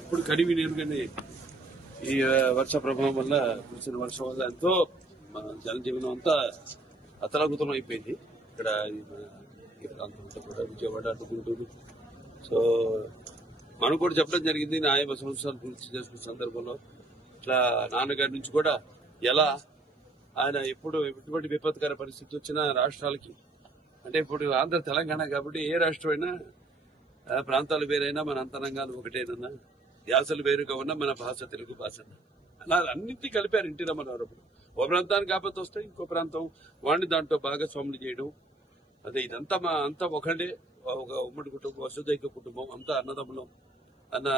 ఇప్పుడు కడివి నీరుగానే ఈ వర్ష ప్రభావం వల్ల కురిసిన వర్షం వల్ల ఎంతో జనజీవనం అంతా అతలాకుతలం అయిపోయింది. ఇక్కడ ఈ ప్రాంతం కూడా విజయవాడ అటు గుంటూరు. సో మనం కూడా చెప్పడం జరిగింది 50 సంవత్సరాలు పూర్తి చేసుకున్న సందర్భంలో ఇట్లా నాన్నగారి నుంచి కూడా ఎలా ఆయన ఎప్పుడు ఎటువంటి విపత్కర పరిస్థితి వచ్చినా రాష్ట్రాలకి అంటే ఇప్పుడు ఆంధ్ర తెలంగాణ కాబట్టి ఏ రాష్ట్రం అయినా ప్రాంతాలు వేరైనా మన అంతరంగాలు ఒకటేనన్నా యాసలు వేరుగా ఉన్నా మన భాష తెలుగు భాష అలా అన్నింటినీ కలిపారు ఎన్టీ రామారావు. ఓ ప్రాంతానికి ఆపత్తి వస్తే ఇంకో ప్రాంతం వాడిని దాంట్లో భాగస్వాములు చేయడం అదే ఇదంతా అంతా ఒకటే ఒక ఉమ్మడి కుటుంబం వసుదైక కుటుంబం అంతా అన్నదమ్ములం అన్న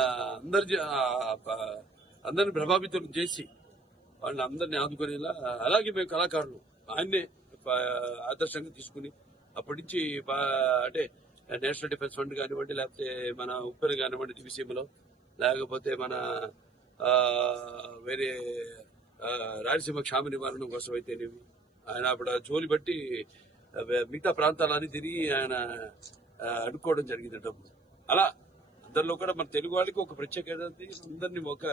అందరిని ప్రభావితం చేసి వాళ్ళని అందరినీ ఆదుకునేలా అలాగే మేము కళాకారులు ఆయన్నే ఆదర్శంగా తీసుకుని అప్పటి నుంచి అంటే నేషనల్ డిఫెన్స్ ఫండ్ కానివ్వండి లేకపోతే మన ఉప్పెన కానివ్వండి దివిసీమలో లేకపోతే మన వేరే రాయలసీమ క్షామ నివారణ కోసం అయితేనేమి ఆయన అప్పుడు జోలి బట్టి మిగతా ప్రాంతాలన్నీ తిరిగి ఆయన అడుక్కోవడం జరిగింది డబ్బు. అలా అందరిలో కూడా మన తెలుగు వాళ్ళకి ఒక ప్రత్యేకత అందరినీ ఒక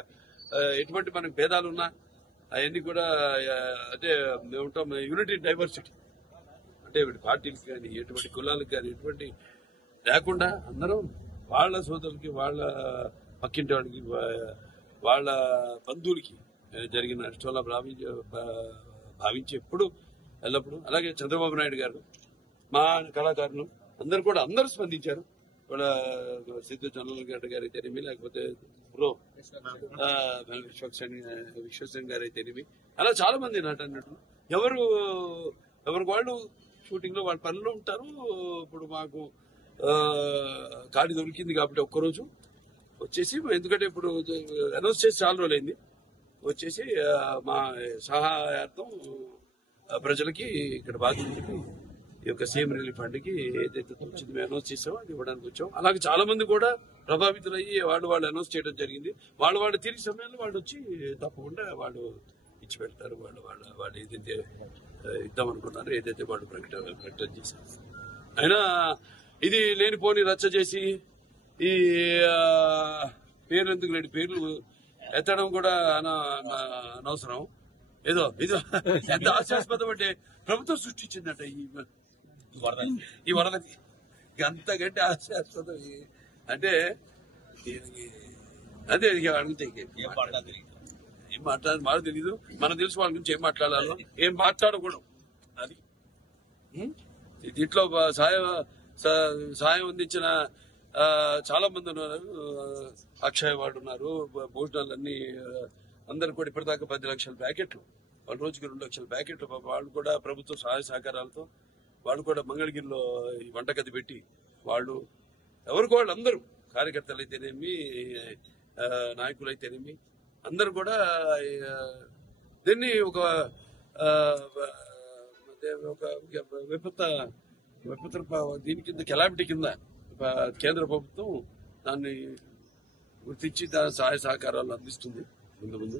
ఎటువంటి మనకు భేదాలు ఉన్నా అవన్నీ కూడా అంటే ఏమంటాం యూనిటీ డైవర్సిటీ అంటే పార్టీలకు కానీ ఎటువంటి కులాలకు కానీ ఎటువంటి లేకుండా అందరం వాళ్ళ సోదరులకి వాళ్ళ పక్కింటి వాళ్ళకి వాళ్ళ బంధువులకి జరిగిన నష్టంలా భావించి ఎప్పుడు ఎల్లప్పుడు అలాగే చంద్రబాబు నాయుడు గారు మా కళాకారులు అందరూ స్పందించారు. వాళ్ళ సిద్ధు చంద్రబాబు గారు అయితేనేమి లేకపోతే విశ్వసేన్ గారు అయితేనేమి అలా చాలా మంది అన్నట్టు ఎవరికి వాళ్ళు షూటింగ్ లో వాళ్ళ పనులు ఉంటారు. ఇప్పుడు మాకు ఖాళీ దొరికింది కాబట్టి ఒక్కరోజు వచ్చేసి ఎందుకంటే ఇప్పుడు అనౌన్స్ చేసి చాలా రోజులైంది వచ్చేసి మా సహాయార్థం ప్రజలకి ఇక్కడ బాధితులకి ఈ యొక్క సీఎం రిలీఫ్ ఫండ్ కి ఏదైతే వచ్చింది మేము అనౌన్స్ చేసామో అది ఇవ్వడానికి వచ్చాం. అలాగే చాలా మంది కూడా ప్రభావితులయ్యి వాళ్ళు అనౌన్స్ చేయడం జరిగింది. వాళ్ళు తిరిగి సమయంలో వాళ్ళు వచ్చి తప్పకుండా వాళ్ళు ఇచ్చి పెడతారు. వాళ్ళు ఏదైతే ఇద్దాం అనుకున్నారో ఏదైతే వాళ్ళు ప్రకటన చేశారు. అయినా ఇది లేనిపోని రచ్చ చేసి ఈ పేర్లు ఎందుకు లేని పేర్లు ఎత్తడం కూడా అనవసరం. ఏదో ఎంత హాస్యాస్పదం అంటే ప్రభుత్వం సృష్టించిందట ఈ వరదకి అంతకంటే హాస్యాస్పదం అంటే అదే అడిగితే ఏం మాట్లాడాలి మాకు తెలీదు. మనకు తెలుసు వాళ్ళ గురించి ఏం మాట్లాడాలో ఏం మాట్లాడకూడదు. అది దీంట్లో సాయం అందించిన చాలా మంది ఉన్నారు. అక్షయ్ వాడు ఉన్నారు. భోజనాలన్నీ అందరు కూడా ఇప్పటిదాకా 10 లక్షల ప్యాకెట్లు వాళ్ళ రోజుకి 2 లక్షల ప్యాకెట్లు వాళ్ళు కూడా ప్రభుత్వ సహాయ సహకారాలతో వాళ్ళు కూడా మంగళగిరిలో ఈ వంటగది పెట్టి వాళ్ళు ఎవరికి వాళ్ళు అందరూ కార్యకర్తలు అయితేనేమి నాయకులు అయితేనేమి అందరూ కూడా దీన్ని ఒక విపత్తు దీని కింద కెలామిటీ కింద కేంద్ర ప్రభుత్వం దాన్ని గుర్తించి దాని సహాయ సహకారాలు అందిస్తుంది ముందు.